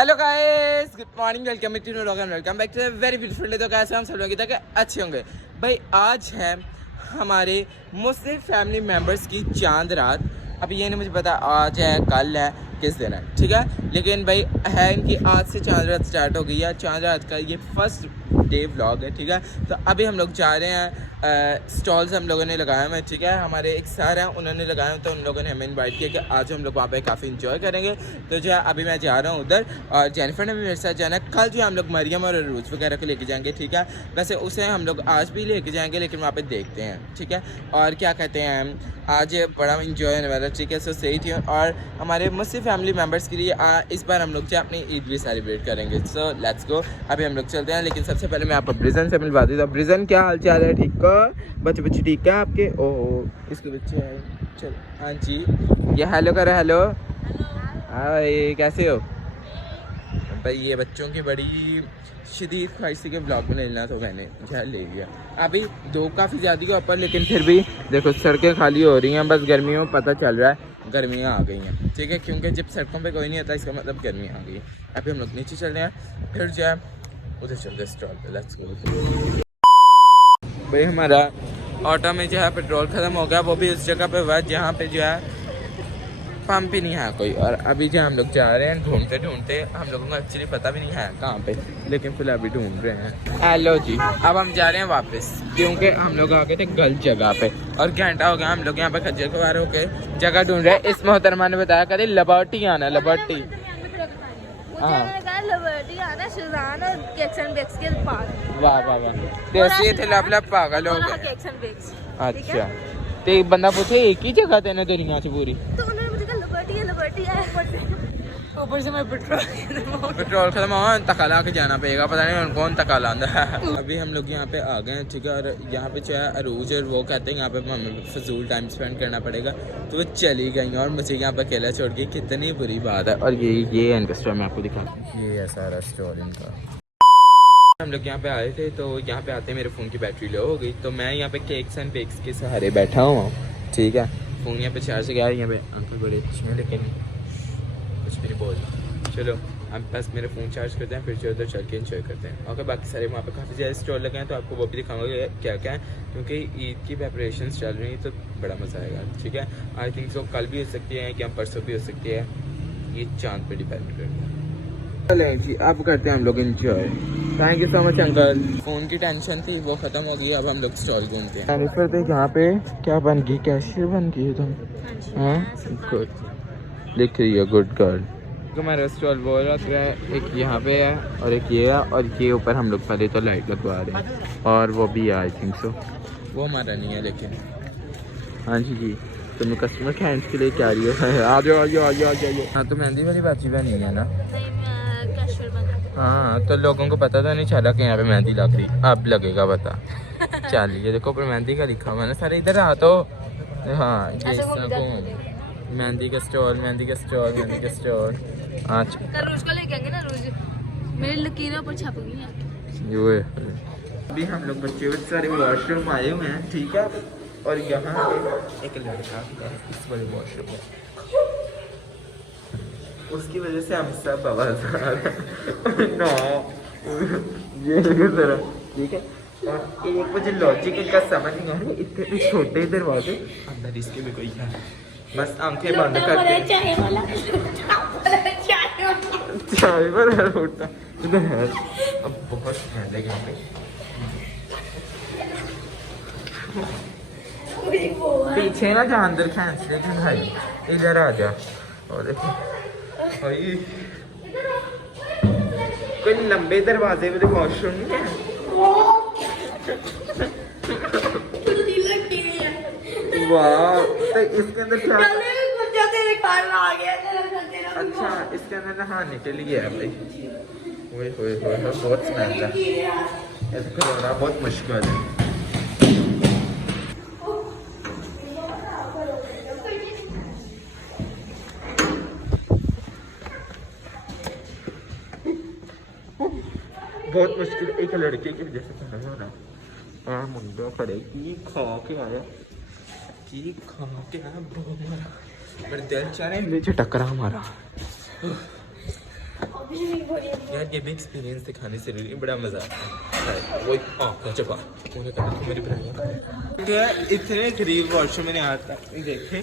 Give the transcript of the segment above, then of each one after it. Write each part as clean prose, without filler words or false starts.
Hello guys, good morning, welcome to welcome back to very beautiful day. तो कैसे हम सब लोग तक अच्छे होंगे भाई। आज है हमारे मुस्लिम फैमिली मेम्बर्स की चांद रात। अब ये नहीं मुझे पता आज है कल है किस दिन है, ठीक है, लेकिन भाई है इनकी आज से चांद रात स्टार्ट हो गई है। चांद रात का ये फर्स्ट डे व्लॉग है, ठीक है। तो अभी हम लोग जा रहे हैं, स्टॉल्स हम लोगों ने लगाए हुए हैं, ठीक है। हमारे एक सर हैं, उन्होंने लगाए हुए, तो उन लोगों ने हमें इनवाइट किया कि आज हम लोग वहाँ पे काफ़ी इंजॉय करेंगे। तो जो है अभी मैं जा रहा हूँ उधर, और जेनिफर ने भी मेरे साथ जाना है। कल जो है हम लोग मरियम और अरूज वगैरह को लेके जाएंगे, ठीक है। वैसे उसे हम लोग आज भी लेके जाएंगे, लेकिन वहाँ पे देखते हैं, ठीक है। और क्या कहते हैं, आज बड़ा इंजॉय होने वाला, ठीक है। सो सही थी। और हमारे मुस्लिम फैमिली मेम्बर्स के लिए इस बार हम लोग जो अपनी ईद भी सेलिब्रेट करेंगे। सो लेट्स गो, अभी हम लोग चलते हैं। लेकिन सबसे पहले मैं आपको ब्रिजन से मिलवा देता हूँ। ब्रिजन, क्या हाल चाल है? ठीक है बच्चे बच्चे, ठीक है आपके? ओह इसके बच्चे हैं। चल हाँ जी, ये हेलो करो। हेलो हाय, कैसे हो भाई? ये बच्चों की बड़ी शदीद ख्वाहिश थी कि ब्लॉग में लेना, तो मैंने क्या ले लिया। अभी धूप काफ़ी ज़्यादा के ऊपर, लेकिन फिर भी देखो सड़कें खाली हो रही हैं। बस गर्मियों में पता चल रहा है गर्मियाँ आ गई हैं, ठीक है, क्योंकि जब सड़कों पे कोई नहीं होता इसका मतलब गर्मियाँ आ गई है। अभी हम लोग नीचे चल रहे हैं, फिर जो है उधर चलते स्टॉल पे। लेट्स गो भाई। हमारा ऑटो में जो है पेट्रोल ख़त्म हो गया, वो भी उस जगह पे हुआ जहाँ पे जो है पंप ही नहीं है कोई। और अभी जो हम लोग जा रहे हैं ढूंढते ढूंढते, हम लोगों को एक्चुअली पता भी नहीं है कहाँ पे, लेकिन फिलहाल अभी ढूंढ रहे हैं। हेलो जी, अब हम जा रहे हैं वापस, क्योंकि हम लोग आ गए थे गलत जगह पे और घंटा हो गया हम लोग यहाँ पे खज्जर खुआर होके जगह ढूंढ रहे हैं। इस मोहतरमा ने बताया कभी लिबर्टी आना, लिबर्टी। हाँ वाह वाह वाह, तो थे लब लब पागल हो गए। अच्छा, तो एक बंदा पूछे एक ही जगह तेने दुनिया से पूरी, ऊपर से मैं पेट्रोल खत्म हुआ, तका ला के जाना पड़ेगा, पता नहीं कौन तका लांदा है। अभी हम लोग यहाँ पे आ गए हैं, ठीक है। और यहाँ पे जो है अरूज और वो कहते हैं यहाँ पे हमें फजूल टाइम स्पेंड करना पड़ेगा, तो वो चली गई और मुझे यहाँ पे अकेला छोड़ के, कितनी बुरी बात है। और ये इनका स्टोर मैं आपको दिखा, ये है सारा स्टोर इनका। हम लोग यहाँ पे आए थे, तो यहाँ पे आते मेरे फ़ोन की बैटरी लो हो गई, तो मैं यहाँ पे केक्स एंड बेक्स के सहारे बैठा हुआ हूँ, ठीक है। फ़ोन यहाँ पे चार्ज गया, यहाँ पे अंकल बड़े अच्छे हैं, लेकिन कुछ भी नहीं बोल। चलो हम बस मेरे फ़ोन चार्ज करते हैं, फिर जो उधर चल के इंजॉय करते हैं। और बाकी सारे वहाँ पे काफ़ी ज़्यादा स्टॉल लगे हैं, तो आपको वो भी दिखाऊंगा क्या क्या है, क्योंकि ईद की प्रेपरेशन चल रही है, तो बड़ा मज़ा आएगा, ठीक है। आई थिंक सो कल भी हो सकती है कि हम परसों भी हो सकती है, ये चांद पर डिपेंड करता है। चलें जी, अब करते हैं हम लोग enjoy. Thank you so much uncle. Phone की टेंशन थी वो ख़त्म हो गई, अब हम लोग स्टॉल घूमते हैं। फिर तो यहाँ पे क्या बन गई, कैशियर बन गई है तुम? हाँ गुड, लिख रही है गुड गर्ल। हमारा स्टॉल वो रख रहा है, एक यहाँ पे है और एक ये है, और ये ऊपर हम लोग पहले तो लाइट लगवा रहे हैं, और वो भी है आई थिंक सो, वो हमारा नहीं है लेकिन। हाँ जी जी, तुम कस्टमर हैंड्स के लिए क्या रही है? आ जाओ आ जाओ आ जाओ आ जाओ। हाँ तो मेहंदी वाली बात नहीं है ना? हाँ, तो लोगों को पता तो नहीं चला कि यहाँ पे मेहंदी लग रही, अब लगेगा पता। चलिए देखो ऊपर मेहंदी का लिखा हुआ है ना, सारे इधर आ तो। हाँ ये मेहंदी का स्टॉल, मेहंदी का स्टॉल, मेहंदी का स्टॉल। हाँ रूज को लेके आएंगे ना, रूज मेरी लकीरों पर छप गई है। अभी हम लोग बच्चे सारे वॉशरूम आए हुए हैं, ठीक है। और यहाँ एक लड़का इस वाले वॉशरूम में, उसकी वजह से हम सब आवाज आ रहा ये तरह, ठीक है। और एक मुझे लॉजिक इनका समझ नहीं आ रहा, इतने छोटे दरवाजे अंदर इसके भी कोई है, बस आंखें बंद करके चाय वाला उठता है। अब बहुत महंगे यहाँ पीछे ना जा, अंदर खेच लेकिन भाई इधर आ जा। और भाई कोई लंबे दरवाजे में वॉशरूम नहीं है। वाह, तो इसके अंदर क्या? अच्छा, इसके अंदर नहाने के लिए है भाई। बहुत स्मेल है, इसको रोना बहुत मुश्किल है। बहुत मुश्किल, एक लड़के की वजह से खड़ा होना। मुंडा खड़े की खा के आया, की खा के आया, बहुत मारा, मेरे दिल चाह रहे हैं नीचे टकरा मारा। यार ये भी एक्सपीरियंस दिखाने से नहीं बड़ा मजा आता है। वो चपा उन्हें कहना तो मेरी बनाई इतने गरीब वॉशरूम में आता देखे।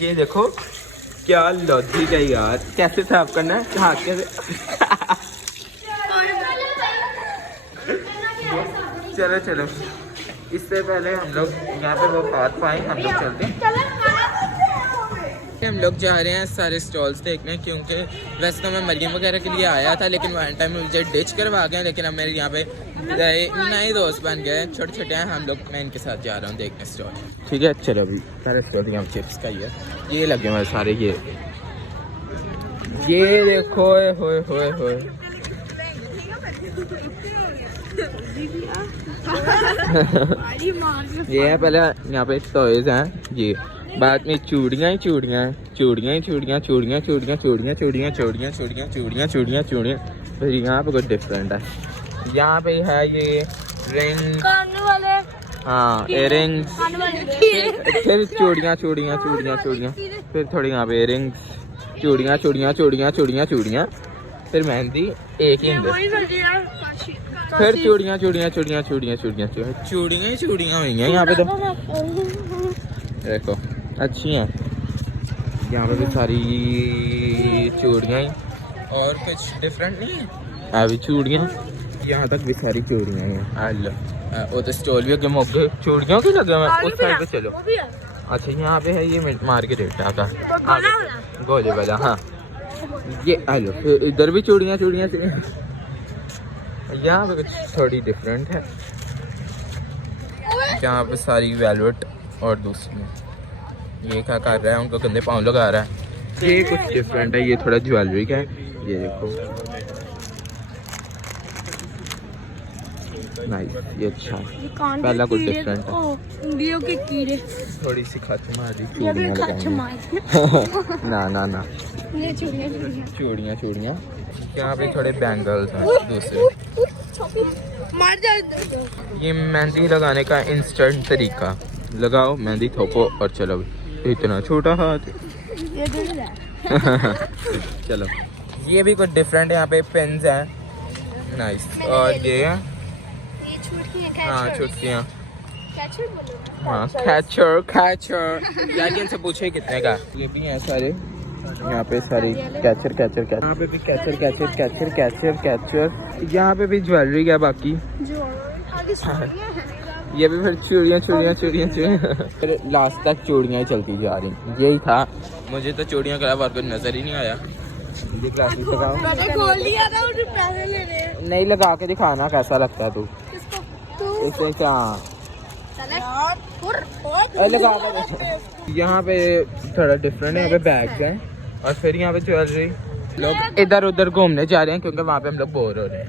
ये देखो क्या लॉजिक है यार, कैसे साफ करना है हाथ कैसे। चलो चलो इससे पहले हम लोग यहाँ पे वो हाथ पाए हम लोग चलते हैं। हम लोग जा रहे हैं सारे स्टॉल्स देखने, क्योंकि वैसे तो मैं मरियम वगैरह के लिए आया था, लेकिन वन टाइम मुझे डिच करवा गए। लेकिन अब मेरे यहाँ पे नए दोस्त बन गए, छोटे छोटे हैं हम लोग। मैं इनके साथ जा रहा हूँ देखने स्टॉल। ठीक है चलो अभी सारे स्टॉल यहाँ चिप्स का ही है, ये लगे हुए सारे। ये देखो होए होए होए ये है पहले यहाँ पे टॉयज हैं, ये बाद में चूड़ियाँ ही चूड़ियाँ चूड़ियाँ ही चूड़ियाँ चूड़ियाँ चूड़ियाँ चूड़ियाँ चूड़ियाँ चूड़ियाँ चूड़ियाँ चूड़ियाँ चूड़ियाँ चूड़ियाँ। फिर यहाँ पे कुछ डिफरेंट है, यहाँ पे है ये रिंग, हाँ इयरिंग्स, फिर चूड़ियाँ चूड़ियाँ चूड़ियाँ चूड़ियाँ, फिर थोड़ी यहाँ पे इयरिंग्स, चूड़ियाँ चूड़ियाँ चूड़ियाँ चूड़ियाँ चूड़ियाँ, फिर मेहंदी एक ही अंदर, फिर चूड़ियाँ चूड़ियाँ चूड़ियाँ चूड़ियाँ चूड़ियाँ चूड़ियाँ ही चूड़ियाँ हुई हैं यहाँ पे। तो देखो अच्छी हैं यहाँ पे भी सारी चूड़ियाँ ही, और कुछ डिफरेंट नहीं है। अभी चूड़ियाँ यहाँ तक भी सारी चूड़ियाँ हैं। वो तो स्टॉल भी अगे मौके चूड़ियों के लगे हुए, उस साइड पे चलो। अच्छा यहाँ पे है ये मार्केट का गोले वाला, हाँ ये हेलो। इधर भी चूड़ियाँ चूड़ियाँ यहाँ पे कुछ थोड़ी डिफरेंट है, यहाँ पे सारी वेलवेट और दूसरी ये क्या कर रहा है, उनको गंदे पाँव लगा रहा है। ये कुछ डिफरेंट है, ये थोड़ा ज्वेलरी का है, ये देखो नाइस, ये अच्छा है। पहला कुछ डिफरेंट है, थोड़ी सी खच मारी ना ना ना चूड़ियाँ चूड़ियाँ। यहाँ पे थोड़े बैंगल्स हैं दूसरे। ये मेहंदी लगाने का इंस्टेंट तरीका, लगाओ मेहंदी थोपो और चलो। इतना छोटा हाथ चलो ये भी कुछ डिफरेंट है, यहाँ पे पेन्स हैं नाइस। और ये है हाँ छुटकियाँ, हाँ कैचर कैचर यार से पूछे कितने का। ये भी हैं सारे यहाँ पे सारी कैचर कैचर कैचर, यहाँ पे भी catcher catcher catcher catcher catcher. यहाँ पे भी ज्वेलरी है बाकी, ये भी फिर चूड़ियाँ चूड़ियाँ चूड़ियाँ चूड़ियाँ, फिर लास्ट तक चूड़ियाँ ही चलती जा रही। यही था, मुझे तो चूड़ियाँ के अलावा कुछ नजर ही नहीं आया। ये ग्लासेस लगाओ, नहीं लगा के दिखाना कैसा लगता है तू इसे क्या लगा। यहाँ पे थोड़ा डिफरेंट है, यहाँ पे बैग्स हैं और फिर यहाँ पे ज्वेलरी। लोग इधर उधर घूमने जा रहे हैं क्योंकि वहाँ पे हम लोग बोर हो रहे हैं।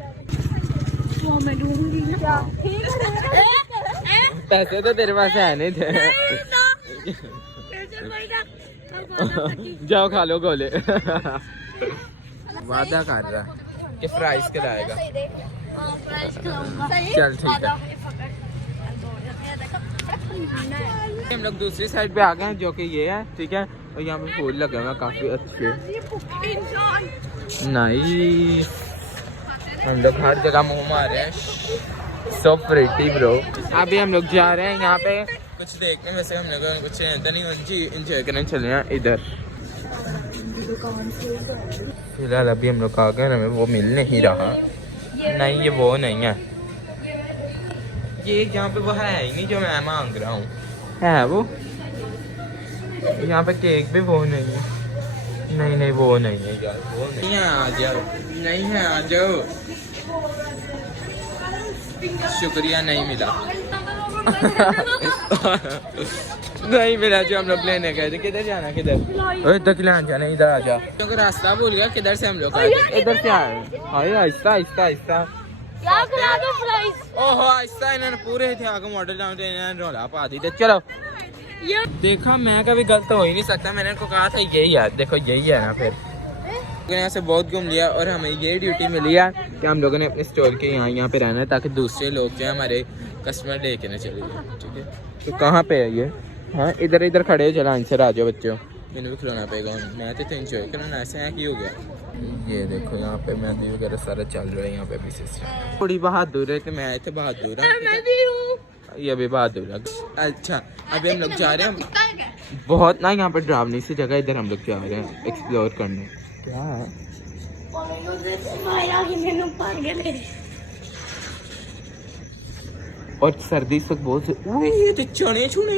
पैसे तो तेरे पास है नहीं थे जाओ खा लो गोले वादा कर रहा है कि प्राइस खिलाएगा। चल ठीक है हम लोग दूसरी साइड पे आ गए हैं जो कि ये है, ठीक है। और यहाँ पे फूल लगे हुए हैं काफी अच्छे, नाइस। हम लोग हर जगह मुंह मार रहे हैं, सो प्रिटी ब्रो। अभी हम लोग जा रहे हैं यहाँ पे कुछ देखने, वैसे हम लोग कुछ नहीं एंजॉय करने चले हैं इधर। फिलहाल अभी हम लोग आ गए, हमें वो मिल नहीं रहा। नहीं ये वो नहीं है, ये यहाँ पे वो है ही नहीं जो मैं मांग रहा हूँ। है वो यहाँ पे केक भी वो नहीं है। नहीं नहीं वो नहीं है यार, वो नहीं है। आ जाओ, नहीं है आ जाओ। शुक्रिया नहीं मिला नहीं मिला जो हम लोग लेने गए थे। किधर जाना, किधर तकलान जाना, इधर आ जा क्योंकि रास्ता भूल गया किधर से हम लोग इधर से आए। आहिस्ता आहिस्ता आहिस्ता ओहो आहिस्ता, इन्होंने पूरे थे मॉडल डाउन रोला पा दी। चलो देखा मैं कभी गलत हो ही नहीं सकता, मैंने इनको कहा था यही है, देखो यही है ना। फिर यहाँ से बहुत घूम लिया और हमें ये ड्यूटी मिली है कि हम लोगों ने अपने स्टोर के यहाँ पे रहना है ताकि दूसरे लोग जो है हमारे कस्टमर लेके ना चले जाए, ठीक है। तो कहाँ पे है ये? हाँ इधर इधर खड़े हो, चलो आंसर आ जाओ बच्चों। मैंने भी खिलाना पड़ेगा, मैं तो इंजॉय करना, ऐसे है कि हो गया। ये देखो यहाँ पे मेहंदी वगैरह सारा चल रहा है यहाँ पे भी सिस्टम। थोड़ी बहादुर है तो मैं इतने बहादुर हूँ, ये भी बहादुर है। अच्छा अभी हम लोग जा रहे हैं बहुत ना यहाँ पर डरावनी सी जगह, इधर हम लोग जा रहे हैं एक्सप्लोर करने। क्या है और सर्दी से बहुत ये तो चने छुने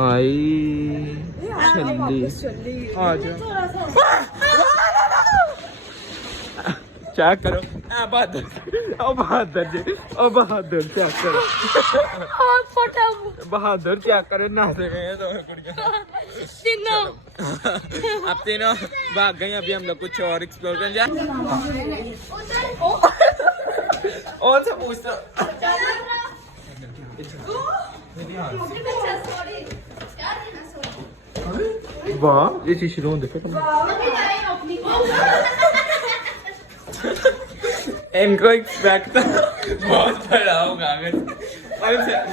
आई छल्ली आ जा चेक करो बहादुर जी बहादुर चेक करो बहादुर चेक करो नाचे गए हैं दोनों कुड़ियां अब तीनों भाग गई। अभी हम लोग कुछ और एक्सप्लोर करने जाए और से पूछता वाह ये चीज शुरू होने इनको एक्सपेक्ट बहुत बड़ा होगा अगर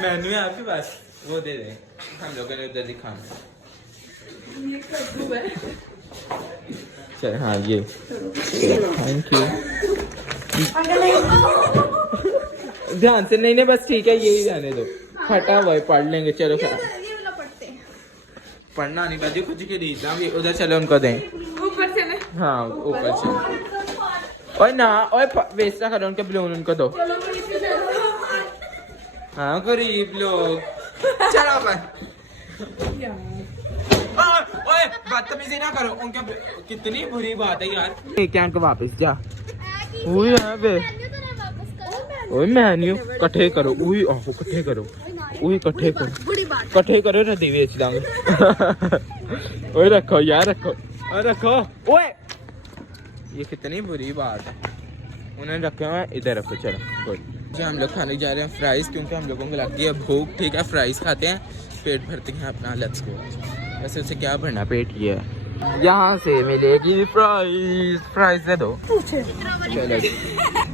मेन्यू है आपके पास वो दे दें, हम लोगों ने उधर दिखाना। चल हाँ ये थैंक यू ध्यान से नहीं बस ठीक है यही जाने दो, फटा हुआ है पढ़ लेंगे। चलो पढ़ना नहीं बाजी कुछ के रीजना भी उधर चलो उनको दें ऊपर से हाँ ऊपर से और ना और वेस्ट ना करो उनके बलून उनको दो। हाँ गरीब लोग चलो ओए बदतमीजी ना करो उनके, कितनी बुरी बात है यार। क्या वापस जा ओए मेन्यू कट्ठे करो ओए आहो कट्ठे करो ओए कट्ठे करो ना दी बेच दांगे ओए रखो यार रखो ओए ये कितनी बुरी बात है उन्होंने रखे हुए इधर रखो। चलो कोई जी हम लोग खाने जा रहे हैं फ्राइज क्योंकि हम लोगों को लग गई है भूख। ठीक है फ्राइज खाते हैं पेट भरते हैं अपना। Let's go. वैसे उसे क्या भरना पेट ये है यहाँ से मिलेगी फ्राइज दे दो।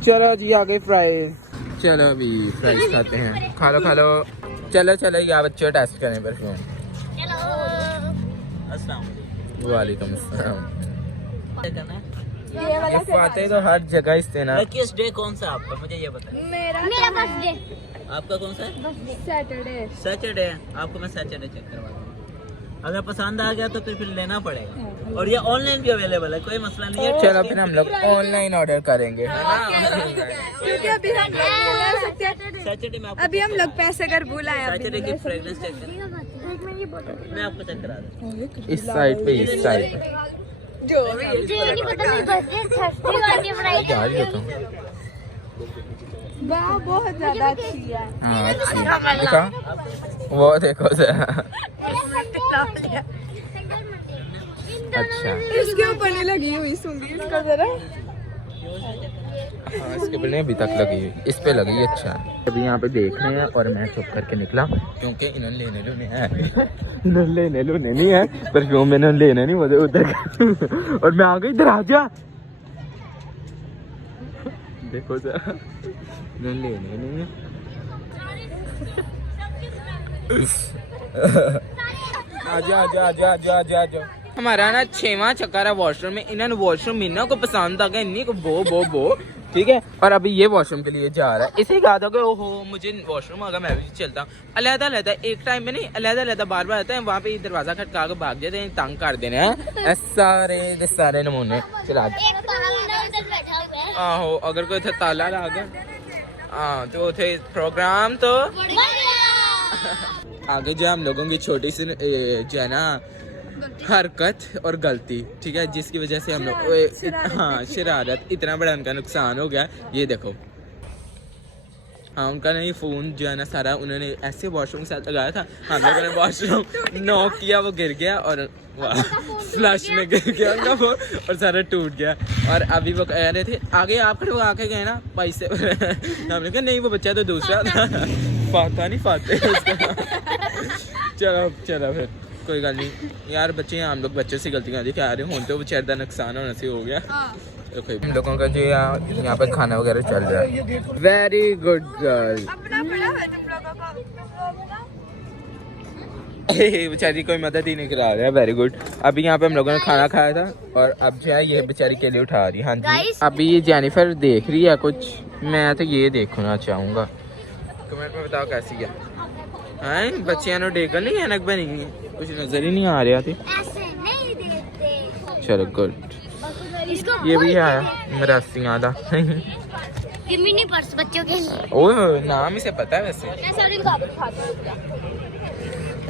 चलो जी आ गई फ्राइज। चलो अभी फ्राइज खाते हैं खा लो चलो या बच्चों टेस्ट करें परफ्यूम। वालेकुम अस्सलाम। ये फाते तो हर जगह इस्तेना। किस डे कौन सा आपका मुझे ये बताएं। मेरा बर्थडे। आपका कौन सा है? सैटरडे। आपको मैं सैटरडे चेक करवाता हूँ, अगर पसंद आ गया तो फिर लेना पड़ेगा और ये ऑनलाइन भी अवेलेबल है कोई मसला नहीं है। चलो फिर हम लोग ऑनलाइन ऑर्डर करेंगे क्योंकि अभी हम सैटरडे में अभी हम लोग पैसे कर बुलाए सैटरडे की फ्रेग्रेंस चेक करें। मैं आपको चेक करा दूँ इस साइड पे जो भी वाह बहुत ज्यादा अच्छी है। हाँ अच्छी दिखा वो देखो जरा। अच्छा इसके ऊपर नहीं लगी हुई सूंगी इसका जरा। हाँ इसके ऊपर नहीं अभी तक लगी हुई इस पे लगी। अच्छा अभी यहाँ पे देख रहे हैं और मैं चुप करके निकला क्योंकि इन्होंने लेने नहीं है परफ्यूम मैंने लेना नहीं मुझे उधर और मैं आ गई इधर आ जा देखो जरा लेने नहीं है। आजा हमारा ना 6वां चक्कर है वॉशरूम में। इन्होंने वॉशरूम मिलना को पसंद आ गया इन्हीं को बो ठीक है। और अभी ये वॉशरूम के लिए जा रहा है इसे याद हो गया ओहो मुझे वॉशरूम आ गया मैं भी चलता हूँ। अलग एक टाइम में नहीं अलग बार आता है वहाँ पे दरवाजा खटका के भाग जाते हैं तंग कर देने हैं सारे नमूने। चला आहो अगर कोई ताला ला गया हाँ तो थे प्रोग्राम तो आगे जो हम लोगों की छोटी सी जो है ना हरकत और गलती ठीक है जिसकी वजह से हम लोग हाँ शरारत इतना बड़ा उनका नुकसान हो गया। ये देखो हाँ उनका नहीं फ़ोन जो है ना सारा उन्होंने ऐसे वॉशरूम के साथ लगाया था हम लोगों ने वॉशरूम नॉक किया वो गिर गया और फ्लश में गिर गया उनका फोन और सारा टूट गया। और अभी वो कह रहे थे आगे आप खड़े आके गए ना पैसे हमने कहा नहीं वो बच्चा तो दूसरा था फाता नहीं फाते चलो फिर कोई गल नहीं यार बच्चे हम लोग बच्चों से गलतियां दिखा रहे हों तो बेचारे का नुकसान होने से हो गया। हम लोगों का जो यहाँ पर खाना वगैरह चल रहा है। वेरी गुड गर्ल बेचारी कोई मदद ही नहीं करा रहा है। Very good. अभी यहाँ पे हम लोगों ने खाना खाया था और अब जो है ये बेचारी के लिए उठा रही है। हाँ जी। अभी ये जेनिफर देख रही है कुछ, मैं तो ये देखना चाहूँगा। कमेंट में बताओ कैसी है। हैं बच्चियां नो डेगल नहीं है, नक बनी हुई है, कुछ नजर ही नहीं आ रहा थे। ऐसे नहीं देते। चलो गुड। ये भी आया मरासी आधा। ये मिनी पर्स बच्चों के लिए। ओह नाम ही से पता है वैसे।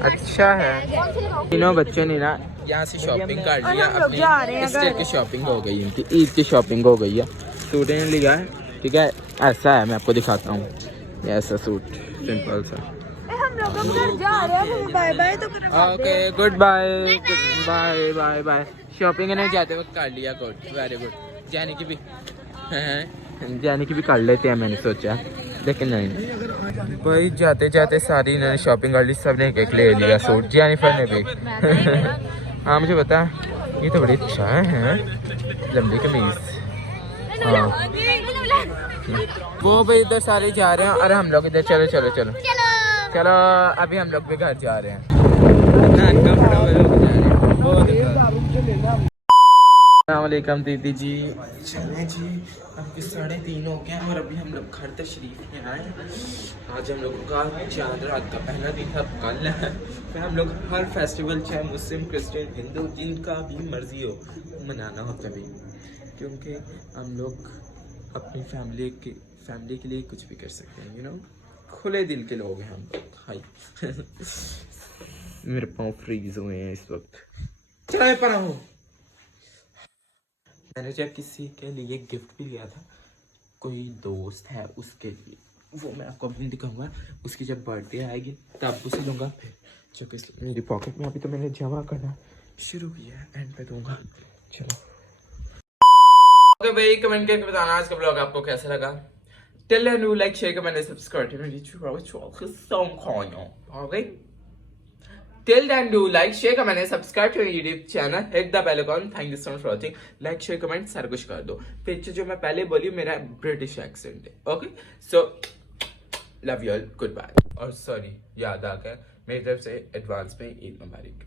अच्छा है। तीनों बच्चों ने ना यहाँ से शॉपिंग कर लिया, अपनी ईस्टर की शॉपिंग हो गई, इनकी ईद की शॉपिंग हो गई है। सूट इन्हें लिया है, ठीक है। ऐसा है, मैं आपको दिखाता हूँ। ये ऐसा सूट सिंपल सा। हम लोग घर जा रहे हैं, बाय बाय तो करो। Okay good bye. Bye bye bye. Shopping इन्हें जाते वक्त कर लिया। Good, very good. जाने की भी कर लेते हैं, मैंने सोचा, लेकिन नहीं भाई जाते जाते सारी इन्होंने शॉपिंग कर ली। सब ने एक ले लिया सूट। जेनिफर ने भी। हाँ मुझे पता, ये तो बड़ी अच्छा है, लंबी कमीज। हाँ वो भाई इधर सारे जा रहे हैं और हम लोग इधर। चलो चलो चलो चलो, अभी हम लोग भी घर जा रहे हैं। अस्सलामुअलैकुम दीदी जी। चले जी, अभी 3:30 हो गए और अभी हम लोग घर तशरीफ में आए। आज हम लोगों का चांद रात का पहला दिन था, कल है। फिर हम लोग हर फेस्टिवल, चाहे मुस्लिम, क्रिश्चियन, हिंदू, जिनका भी मर्जी हो, मनाना हो तभी, क्योंकि हम लोग अपनी फैमिली के लिए कुछ भी कर सकते हैं, यू नो। खुले दिल के लोग हैं हम लोग। हाय मेरे पाँव फ्रीज हुए हैं इस वक्त। चलो मैं पढ़ा हूँ। मैंने जब किसी के लिए गिफ्ट भी लिया था, कोई दोस्त है उसके लिए, वो मैं आपको अभी दिखाऊंगा। उसकी जब बर्थडे आएगी तब उसे दूंगा। फिर जो कि मेरी पॉकेट में अभी तो मैंने जमा करना शुरू किया है, एंड पे दूंगा। चलो ओके भाई, कमेंट करके बताना आज का ब्लॉग आपको कैसा लगा। Till then do like, share, comment, subscribe to मेरी channel. Till then, do like, share, comment, and subscribe to our YouTube channel. Hit the bell icon. Thank you so much for watching. Like, share, comment, सारा कुछ कर दो। पीछे जो मैं पहले बोली मेरा ब्रिटिश एक्सेंट है। Okay, so love you all, good bye. और सॉरी याद आ गया, मेरी तरफ से एडवांस में ईद मुबारक।